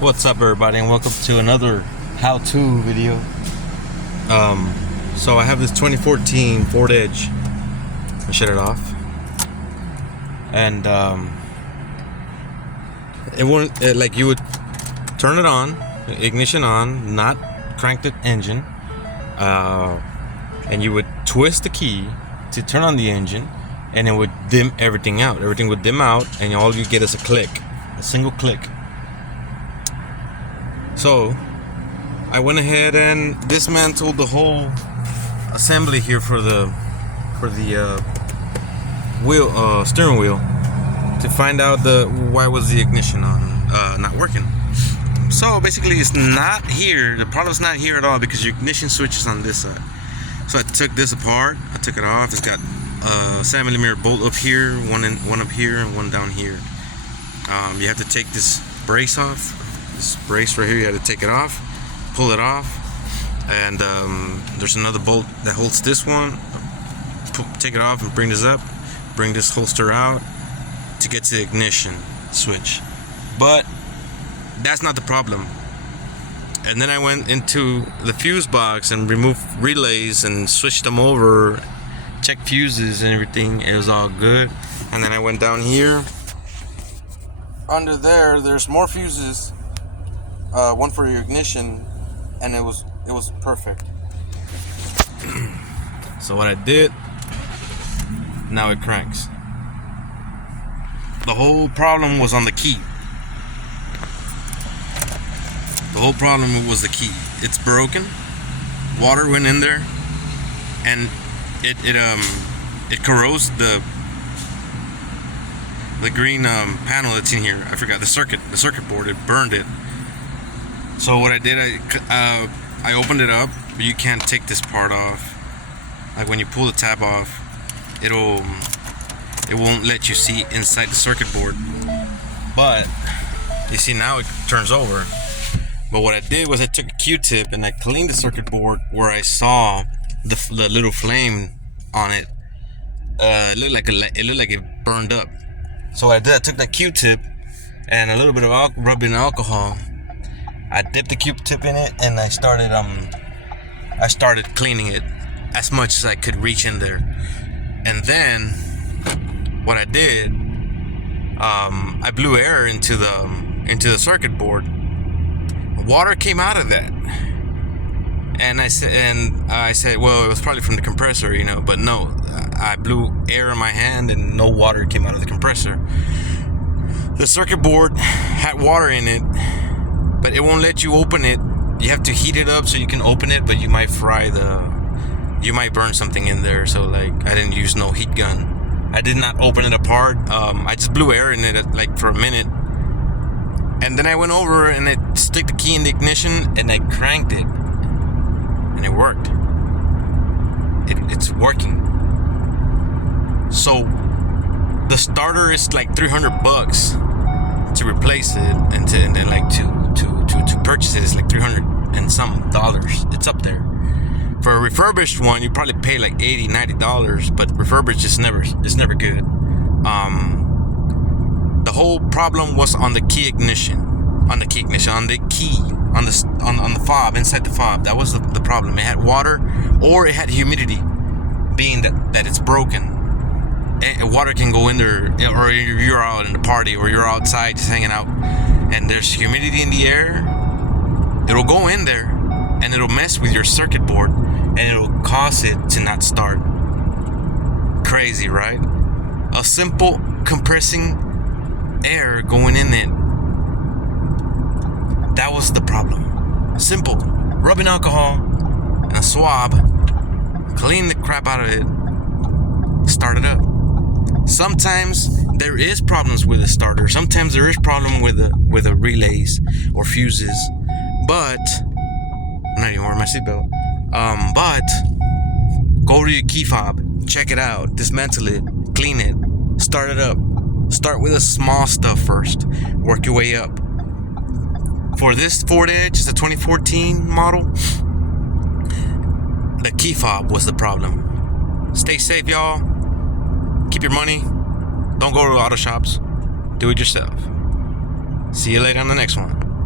What's up, everybody, and welcome to another how-to video. So I have this 2014 Ford Edge. I shut it off, and it wouldn't. Like, you would turn it on, ignition on, not crank the engine, and you would twist the key to turn on the engine, and it would dim everything out. Everything would dim out, and all you get is a click, a single click. So I went ahead and dismantled the whole assembly here for the wheel, steering wheel, to find out why was the ignition on not working. So basically, it's not here. The problem's not here at all, because your ignition switch is on this side. So I took this apart. I took it off. It's got a 7mm bolt up here, one up here, and one down here. You have to take this brace off. This brace right here, you have to take it off, pull it off, and there's another bolt that holds this one. Take it off and bring this up, bring this holster out to get to the ignition switch. But that's not the problem. And then I went into the fuse box and removed relays and switched them over, checked fuses and everything. It was all good. And then I went down here. Under there's more fuses. One for your ignition, and it was perfect. So what I did, now it cranks. The whole problem was on the key. The whole problem was the key. It's broken. Water went in there, and it corrodes the green panel that's in here. I forgot the circuit board. It burned it. So what I did, I opened it up, but you can't take this part off. Like, when you pull the tab off, it won't let you see inside the circuit board. But you see, now it turns over. But what I did was I took a Q-tip and I cleaned the circuit board where I saw the little flame on it. It looked like it burned up. So what I did, I took that Q-tip and a little bit of rubbing alcohol. I dipped the Q-tip in it, and I started cleaning it as much as I could reach in there. And then what I did, I blew air into the circuit board. Water came out of that, and I said, well, it was probably from the compressor, But no, I blew air in my hand, and no water came out of the compressor. The circuit board had water in it, but it won't let you open it. You have to heat it up so you can open it, but you might you might burn something in there. So, like, I didn't use no heat gun. I did not open it apart. I just blew air in it like for a minute, and then I went over and I stick the key in the ignition and I cranked it, and it worked. It's working. So the starter is like $300 to replace it, and then like to purchase it is like $300 and some dollars. It's up there. For a refurbished one, you probably pay like $80, $90, but refurbished is never good. The whole problem was on the key ignition, on the fob, inside the fob. That was the problem. It had water, or it had humidity, being that it's broken. Water can go in there, or you're out in the party, or you're outside just hanging out, and there's humidity in the air. It'll go in there, and it'll mess with your circuit board, and it'll cause it to not start. Crazy, right? A simple compressing air going in it, that was the problem. Simple. Rubbing alcohol and a swab, clean the crap out of it, start it up. Sometimes there is problems with the starter. Sometimes there is problem with the relays or fuses. But I'm not even wearing my seatbelt. But go to your key fob, check it out, dismantle it, clean it, start it up. Start with the small stuff first. Work your way up. For this Ford Edge, it's a 2014 model. The key fob was the problem. Stay safe, y'all. Keep your money. Don't go to auto shops. Do it yourself. See you later on the next one.